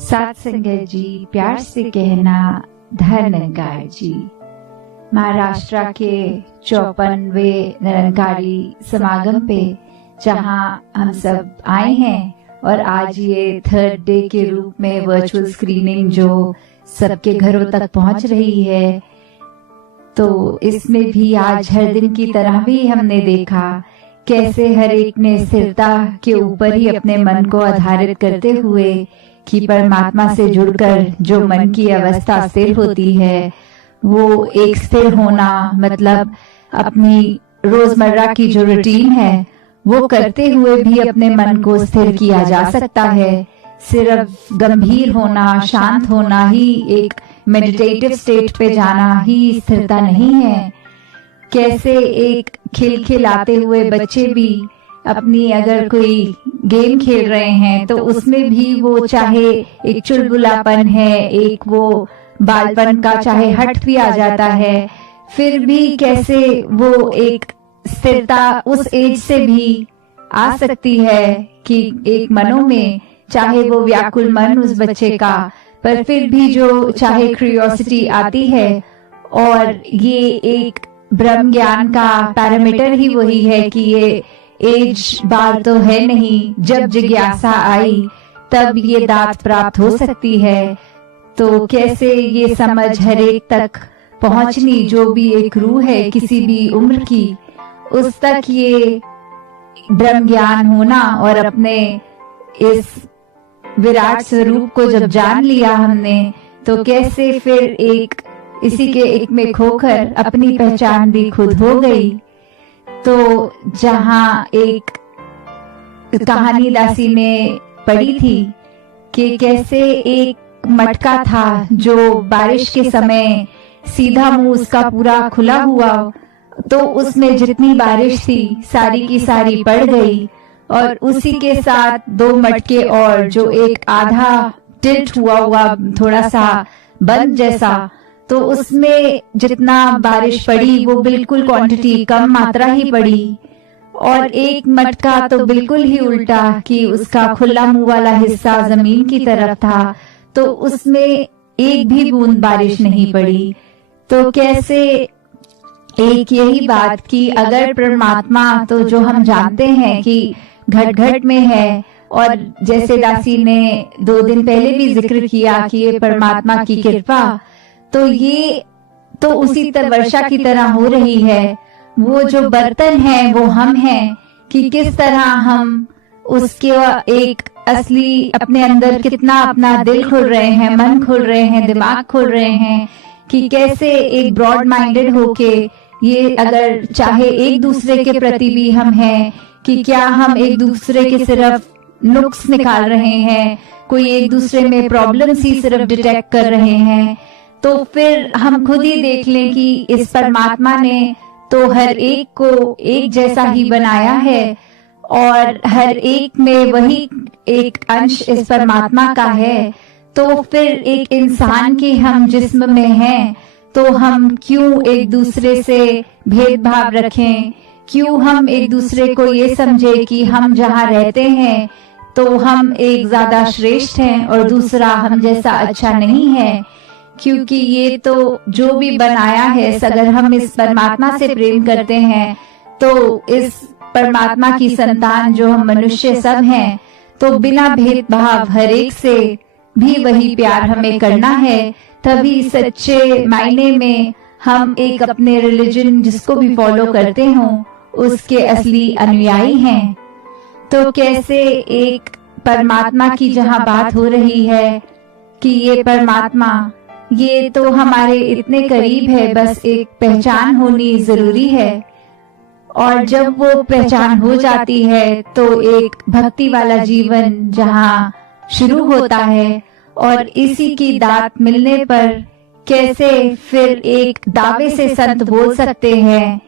साथ संगत जी, प्यार से कहना धर्मनिरंकार जी। महाराष्ट्र के 54वें निरंकारी समागम पे जहां हम सब आए हैं और आज ये थर्ड डे के रूप में वर्चुअल स्क्रीनिंग जो सबके घरों तक पहुंच रही है, तो इसमें भी आज हर दिन की तरह भी हमने देखा कैसे हर एक ने स्थिरता के ऊपर ही अपने मन को आधारित करते हुए कि परमात्मा से जुड़कर जो मन की अवस्था स्थिर होती है, वो एक स्थिर होना मतलब अपनी रोजमर्रा की जो रूटीन है वो करते हुए भी अपने मन को स्थिर किया जा सकता है। सिर्फ गंभीर होना, शांत होना ही, एक मेडिटेटिव स्टेट पे जाना ही स्थिरता नहीं है। कैसे एक खिलखिलाते हुए बच्चे भी अपनी अगर कोई गेम खेल रहे हैं तो उसमें भी वो चाहे एक चुलबुलापन है, एक वो बालपन का चाहे हट भी आ जाता है, फिर भी कैसे वो एक स्थिरता उस एज से भी आ सकती है कि एक मनों में चाहे वो व्याकुल मन उस बच्चे का, पर फिर भी जो चाहे क्यूरियोसिटी आती है। और ये एक ब्रह्म ज्ञान का पैरामीटर ही वही है कि ये एज बार तो है नहीं, जब जिज्ञासा आई तब ये दात प्राप्त हो सकती है। तो कैसे ये समझ हर एक तक पहुंचनी, जो भी एक रूह है किसी भी उम्र की, उस तक ये ब्रह्म ज्ञान होना और अपने इस विराट स्वरूप को जब जान लिया हमने, तो कैसे फिर एक इसी के एक में खोकर अपनी पहचान भी खुद हो गई। तो जहां एक कहानी दासी ने पढ़ी थी कि कैसे एक मटका था जो बारिश के समय सीधा मुंह उसका पूरा खुला हुआ, तो उसमें जितनी बारिश थी सारी की सारी पड़ गई, और उसी के साथ दो मटके और जो एक आधा टिल्ट हुआ थोड़ा सा बंद जैसा, तो उसमें जितना बारिश पड़ी वो बिल्कुल क्वांटिटी कम मात्रा ही पड़ी, और एक मटका तो बिल्कुल ही उल्टा कि उसका खुला मुंह वाला हिस्सा जमीन की तरफ था, तो उसमें एक भी बूंद बारिश नहीं पड़ी। तो कैसे एक यही बात कि अगर परमात्मा तो जो हम जानते हैं कि घट घट में है, और जैसे दासी ने 2 दिन पहले भी जिक्र किया कि ये परमात्मा की कृपा, तो ये तो उसी तरह वर्षा की तरह हो रही है। वो जो बर्तन है वो हम हैं कि किस तरह हम उसके एक असली अपने अंदर कितना अपना दिल खोल रहे हैं, मन खोल रहे हैं, दिमाग खोल रहे हैं, कि कैसे एक ब्रॉड माइंडेड होके ये अगर चाहे एक दूसरे के प्रति भी हम हैं कि क्या हम एक दूसरे के सिर्फ नुक्स निकाल रहे हैं, कोई एक दूसरे में प्रॉब्लम्स ही सिर्फ डिटेक्ट कर रहे हैं, तो फिर हम खुद ही देख लें कि इस परमात्मा ने तो हर एक को एक जैसा ही बनाया है, और हर एक में वही एक अंश इस परमात्मा का है। तो फिर एक इंसान के हम जिस्म में हैं, तो हम क्यों एक दूसरे से भेदभाव रखें, क्यों हम एक दूसरे को ये समझे कि हम जहाँ रहते हैं तो हम एक ज्यादा श्रेष्ठ हैं और दूसरा हम जैसा अच्छा नहीं है। क्योंकि ये तो जो भी बनाया है, अगर हम इस परमात्मा से प्रेम करते हैं तो इस परमात्मा की संतान जो हम मनुष्य सब हैं, तो बिना भेदभाव हर एक से भी वही प्यार हमें करना है। तभी सच्चे मायने में हम एक अपने रिलीजन जिसको भी फॉलो करते हो उसके असली अनुयायी हैं। तो कैसे एक परमात्मा की जहाँ बात हो रही है कि ये परमात्मा ये तो हमारे इतने करीब है, बस एक पहचान होनी जरूरी है, और जब वो पहचान हो जाती है तो एक भक्ति वाला जीवन जहाँ शुरू होता है, और इसी की दात मिलने पर कैसे फिर एक दावे से संत बोल सकते हैं,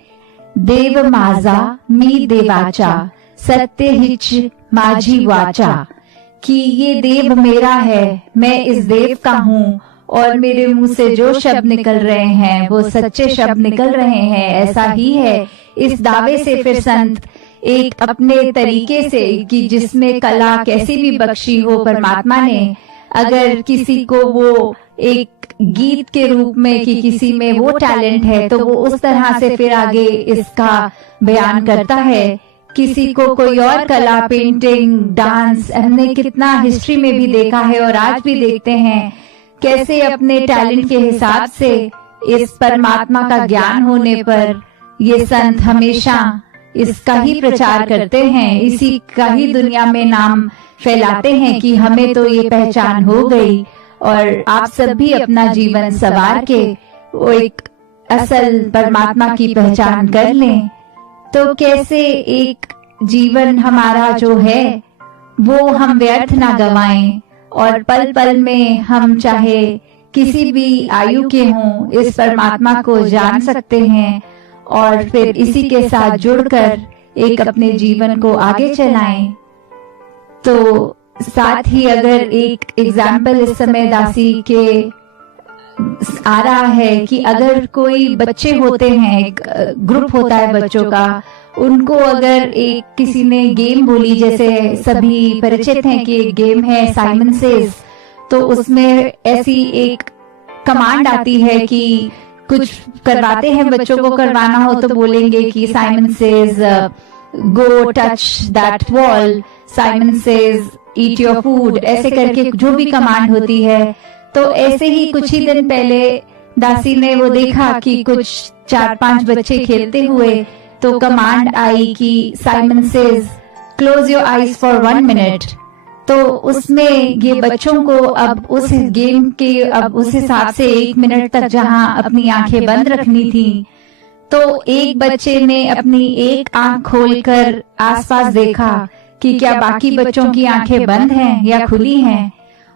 देव माझा मी देवाचा सत्य हिच माझी वाचा, कि ये देव मेरा है, मैं इस देव का हूँ, और मेरे मुंह से जो शब्द निकल रहे हैं वो सच्चे शब्द निकल रहे हैं, ऐसा ही है। इस दावे से फिर संत एक अपने तरीके से कि जिसमें कला कैसी भी बख्शी हो परमात्मा ने, अगर किसी को वो एक गीत के रूप में कि किसी में वो टैलेंट है तो वो उस तरह से फिर आगे इसका बयान करता है। किसी को कोई और कला, पेंटिंग, डांस, हमने कितना हिस्ट्री में भी देखा है और आज भी देखते हैं कैसे अपने टैलेंट के हिसाब से इस परमात्मा का ज्ञान होने पर ये संत हमेशा इसका ही प्रचार करते हैं, इसी का ही दुनिया में नाम फैलाते हैं कि हमें तो ये पहचान हो गई और आप सब भी अपना जीवन सवार के वो एक असल परमात्मा की पहचान कर लें। तो कैसे एक जीवन हमारा जो है वो हम व्यर्थ ना गवाएं और पल पल में हम चाहे किसी भी आयु के हों इस परमात्मा को जान सकते हैं और फिर इसी के साथ जुड़कर एक अपने जीवन को आगे चलाएं। तो साथ ही अगर एक एग्जाम्पल इस समय दासी के आ रहा है कि अगर कोई बच्चे होते हैं, एक ग्रुप होता है बच्चों का, उनको अगर एक किसी ने गेम बोली, जैसे सभी परिचित हैं कि एक गेम है साइमन सेज, तो उसमें ऐसी एक कमांड आती है कि कुछ करवाते हैं बच्चों को, करवाना हो तो बोलेंगे कि Simon says go touch that wall, Simon says eat your food, ऐसे करके जो भी कमांड होती है। तो ऐसे ही कुछ ही दिन पहले दासी ने वो देखा कि कुछ 4-5 बच्चे खेलते हुए, तो कमांड आई कि Simon says close your eyes for 1 minute. तो उसमें ये बच्चों को अब उस गेम के अब उस हिसाब से 1 मिनट तक जहां अपनी आंखें बंद रखनी थी, तो एक बच्चे ने अपनी एक आंख खोलकर आसपास देखा कि क्या बाकी बच्चों की आंखें बंद हैं या खुली हैं।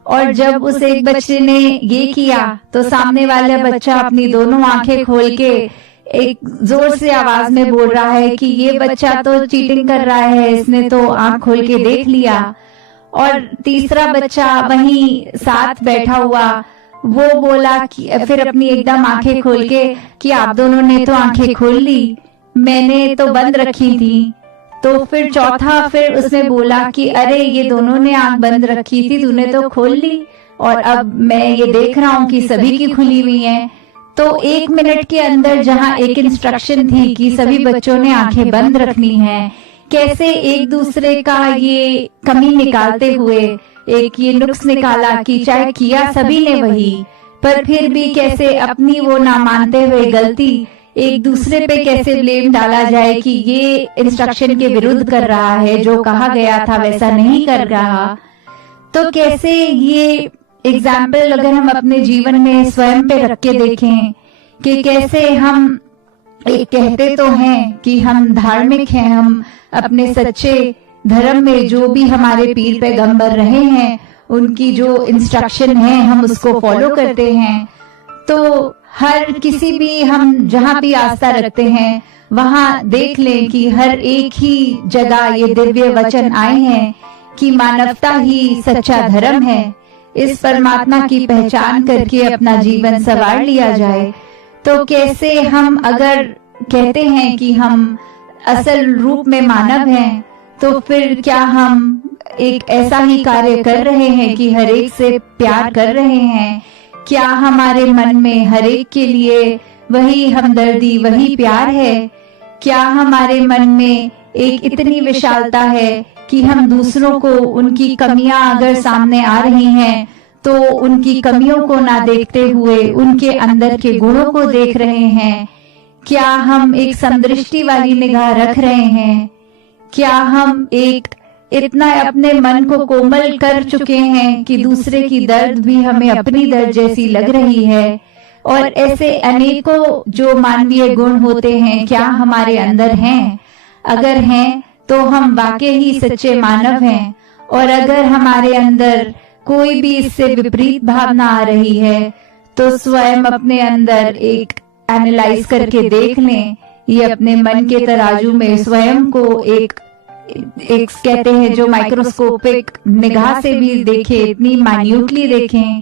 और जब उस एक बच्चे ने ये किया तो सामने वाला बच्चा अपनी दोनों आंखें खोल के एक जोर से आवाज में बोल रहा है कि ये बच्चा तो चीटिंग कर रहा है, इसने तो आंख खोल के देख लिया। और तीसरा बच्चा वहीं साथ बैठा हुआ वो बोला कि फिर अपनी एकदम आंखें खोल के कि आप दोनों ने तो आंखें खोल ली, मैंने तो बंद रखी थी। तो फिर चौथा फिर उसने बोला कि अरे ये दोनों ने आंख बंद रखी थी, तूने तो खोल ली और अब मैं ये देख रहा हूँ कि सभी की खुली हुई है। तो 1 मिनट के अंदर जहाँ एक इंस्ट्रक्शन थी कि सभी बच्चों ने आंखें बंद रखनी है, कैसे एक दूसरे का ये कमी निकालते हुए एक ये नुक्स निकाला कि चाहे किया सभी ने वही, पर फिर भी कैसे अपनी वो ना मानते हुए गलती एक दूसरे पे कैसे ब्लेम डाला जाए कि ये इंस्ट्रक्शन के विरुद्ध कर रहा है, जो कहा गया था वैसा नहीं कर रहा। तो कैसे ये एग्जाम्पल अगर हम अपने जीवन में स्वयं पे रख के देखें कि कैसे हम एक कहते तो हैं कि हम धार्मिक हैं, हम अपने सच्चे धर्म में जो भी हमारे पीर पैगंबर रहे हैं उनकी जो इंस्ट्रक्शन है हम उसको फॉलो करते हैं। तो हर किसी भी हम जहाँ भी आस्था रखते हैं वहाँ देख लें कि हर एक ही जगह ये दिव्य वचन आए हैं कि मानवता ही सच्चा धर्म है। इस परमात्मा की पहचान करके अपना जीवन संवार लिया जाए। तो कैसे हम अगर कहते हैं कि हम असल रूप में मानव हैं, तो फिर क्या हम एक ऐसा ही कार्य कर रहे हैं कि हर एक से प्यार कर रहे हैं? क्या हमारे मन में हर एक के लिए वही हमदर्दी, वही प्यार है? क्या हमारे मन में एक इतनी विशालता है कि हम दूसरों को उनकी कमियां अगर सामने आ रही हैं तो उनकी कमियों को ना देखते हुए उनके अंदर के गुणों को देख रहे हैं? क्या हम एक समदृष्टि वाली निगाह रख रहे हैं? क्या हम एक इतना अपने मन को कोमल कर चुके हैं कि दूसरे की दर्द भी हमें अपनी दर्द जैसी लग रही है? और ऐसे अनेकों जो मानवीय गुण होते हैं क्या हमारे अंदर हैं? अगर हैं तो हम वाकई ही सच्चे मानव हैं। और अगर हमारे अंदर कोई भी इससे विपरीत भावना आ रही है तो स्वयं अपने अंदर एक एनालाइज करके देख लें, ये अपने मन के तराजू में स्वयं को एक कहते हैं जो माइक्रोस्कोपिक निगाह से भी देखें, इतनी माइन्यूटली देखें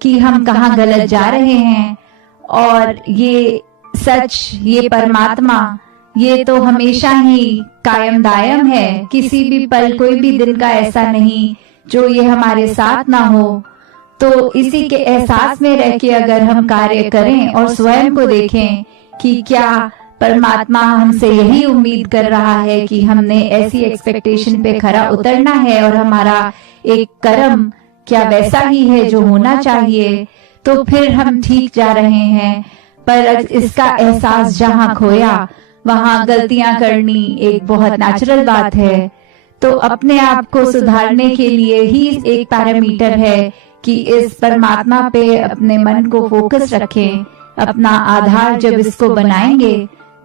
कि हम कहाँ गलत जा रहे हैं। और ये सच, ये परमात्मा, ये तो हमेशा ही कायम दायम है। किसी भी पल, कोई भी दिन का ऐसा नहीं जो ये हमारे साथ ना हो। तो इसी के एहसास में रह के अगर हम कार्य करें और स्वयं को देखें कि क्या परमात्मा हमसे यही उम्मीद कर रहा है कि हमने ऐसी एक्सपेक्टेशन पे खरा उतरना है और हमारा एक कर्म क्या वैसा ही है जो होना चाहिए, तो फिर हम ठीक जा रहे हैं। पर इसका एहसास जहाँ खोया वहाँ गलतियां करनी एक बहुत नेचुरल बात है। तो अपने आप को सुधारने के लिए ही एक पैरामीटर है कि इस परमात्मा पे अपने मन को फोकस रखें। अपना आधार जब इसको बनाएंगे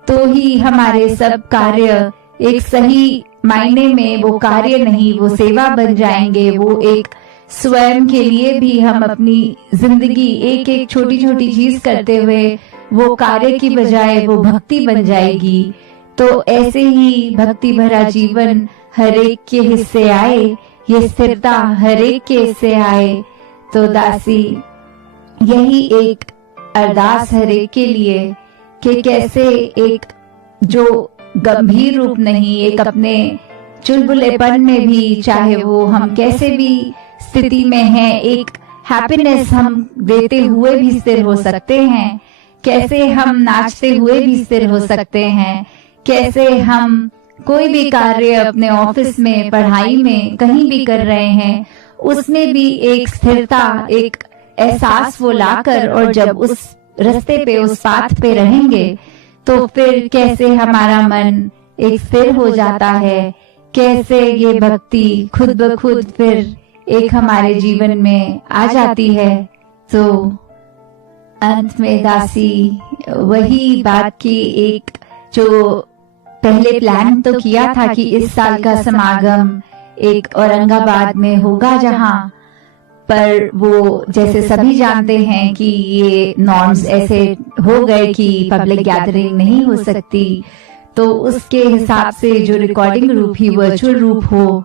तो ही हमारे सब कार्य एक सही मायने में वो कार्य नहीं, वो सेवा बन जाएंगे। वो एक स्वयं के लिए भी हम अपनी जिंदगी एक एक छोटी छोटी चीज करते हुए वो कार्य की बजाय वो भक्ति बन जाएगी। तो ऐसे ही भक्ति भरा जीवन हर एक के हिस्से आए, ये स्थिरता हर एक के हिस्से आए। तो दासी यही एक अरदास हर एक के लिए कि कैसे एक जो गंभीर रूप नहीं, एक अपने चुलबुलेपन में भी, चाहे वो हम कैसे भी स्थिति में हैं, एक हैप्पीनेस हम देते हुए भी स्थिर हो सकते हैं। कैसे हम नाचते हुए भी स्थिर हो सकते हैं। कैसे हम कोई भी कार्य अपने ऑफिस में, पढ़ाई में, कहीं भी कर रहे हैं, उसमें भी एक स्थिरता, एक एहसास वो लाकर, और जब उस रास्ते पे, उस पाथ पे रहेंगे तो फिर कैसे हमारा मन एक स्थिर हो जाता है। कैसे ये भक्ति खुद ब खुद फिर एक हमारे जीवन में आ जाती है। तो अंत में दासी वही बात की, एक जो पहले प्लान तो किया था कि इस साल का समागम एक औरंगाबाद में होगा, जहां पर वो जैसे सभी जानते हैं कि ये नॉर्म्स ऐसे हो गए कि पब्लिक गैदरिंग नहीं हो सकती, तो उसके हिसाब से जो रिकॉर्डिंग रूप ही वर्चुअल रूप हो।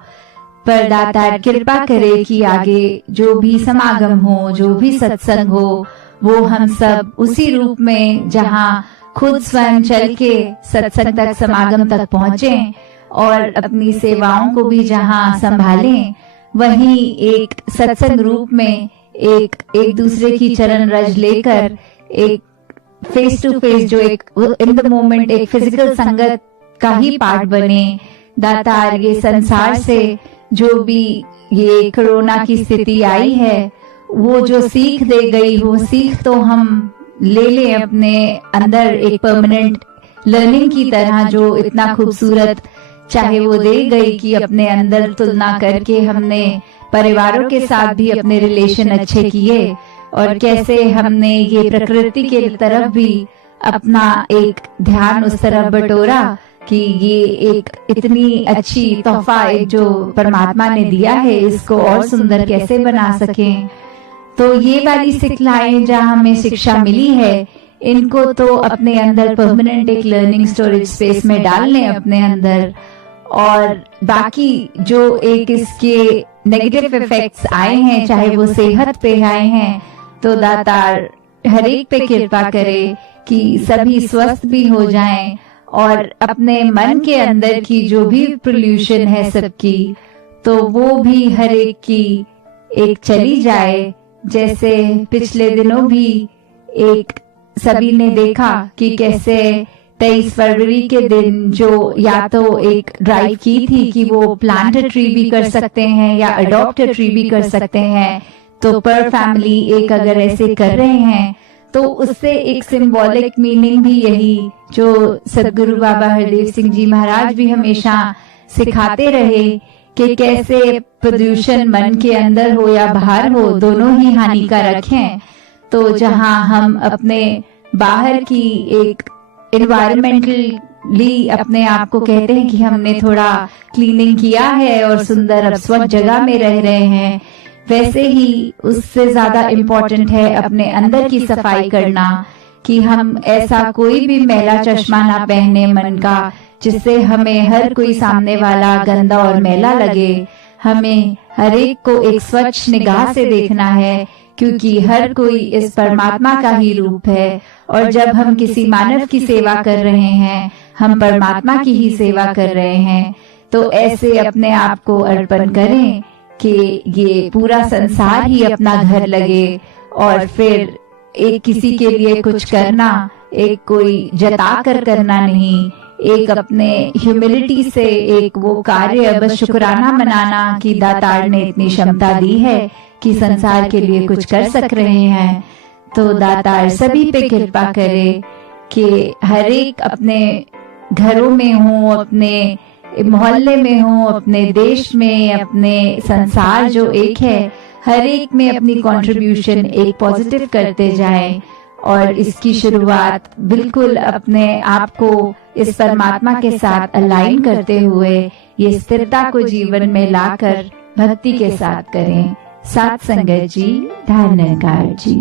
पर दातार कृपा करे कि आगे जो भी समागम हो, जो भी सत्संग हो, वो हम सब उसी रूप में, जहां खुद स्वयं चल के सत्संग तक, समागम तक पहुंचे और अपनी सेवाओं को भी जहां संभालें, वहीं एक सत्संग रूप में एक दूसरे की चरण रज लेकर एक फेस टू फेस, जो एक इन द मोमेंट एक फिजिकल संगत का ही पार्ट बने। दातार ये संसार से जो भी ये कोरोना की स्थिति आई है, वो जो सीख दे गई, वो सीख तो हम ले लें अपने अंदर एक परमानेंट लर्निंग की तरह, जो इतना खूबसूरत चाहे वो दे गई कि अपने अंदर तुलना करके हमने परिवारों के साथ भी अपने रिलेशन अच्छे किए, और कैसे हमने ये प्रकृति के तरफ भी अपना एक ध्यान उस तरफ बटोरा कि ये एक इतनी अच्छी तोहफा एक जो परमात्मा ने दिया है, इसको और सुंदर कैसे बना सकें। तो ये वाली सिखलाएं जहाँ हमें शिक्षा मिली है, इनको तो अपने अंदर परमानेंट एक लर्निंग स्टोरेज स्पेस में डाल लें अपने अंदर। और बाकी जो एक इसके नेगेटिव इफेक्ट्स आए हैं, चाहे वो सेहत पे आए हैं, तो दातार हर एक पे कृपा करे कि सभी स्वस्थ भी हो जाएं, और अपने मन के अंदर की जो भी पोल्यूशन है सबकी, तो वो भी हर एक की एक चली जाए। जैसे पिछले दिनों भी एक सभी ने देखा कि कैसे 23 फरवरी के दिन जो या तो एक ड्राइव की थी कि वो प्लांट अ ट्री भी कर सकते हैं या अडॉप्ट अ ट्री भी कर सकते हैं, तो पर फैमिली एक अगर ऐसे कर रहे हैं, तो उससे एक सिंबॉलिक मीनिंग भी यही, जो सदगुरु बाबा हरदेव सिंह जी महाराज भी हमेशा सिखाते रहे कि कैसे प्रदूषण मन के अंदर हो या बाहर हो, दोनों ही हानिकारक हैं। तो जहां हम अपने बाहर की एक एनवायरमेंटली अपने आप को कहते हैं कि हमने थोड़ा क्लीनिंग किया है और सुंदर अब स्वच्छ जगह में रह रहे हैं, वैसे ही उससे ज्यादा इम्पोर्टेंट है अपने अंदर की सफाई करना, कि हम ऐसा कोई भी मैला चश्मा ना पहने मन का, जिससे हमें हर कोई सामने वाला गंदा और मैला लगे। हमें हर एक को एक स्वच्छ निगाह से देखना है, क्योंकि हर कोई इस परमात्मा का ही रूप है, और जब हम किसी मानव की सेवा कर रहे हैं, हम परमात्मा की ही सेवा कर रहे हैं। तो ऐसे अपने आप को अर्पण करें कि ये पूरा संसार ही अपना घर लगे और फिर एक किसी के लिए कुछ करना एक कोई जता कर करना नहीं, एक अपने ह्यूमिलिटी से एक वो कार्य बस शुक्राना मनाना कि दातार ने इतनी क्षमता दी है कि संसार के लिए कुछ कर सक रहे हैं। तो दातार सभी पे कृपा करे कि हर एक अपने घरों में हो, अपने मोहल्ले में हो, अपने देश में, अपने संसार जो एक है, हर एक में अपनी कंट्रीब्यूशन एक पॉजिटिव करते जाएं और इसकी शुरुआत बिल्कुल अपने आप को इस परमात्मा के साथ अलाइन करते हुए ये स्थिरता को जीवन में लाकर भक्ति के साथ करें। साथ संगत जी, धारण निरंकार जी।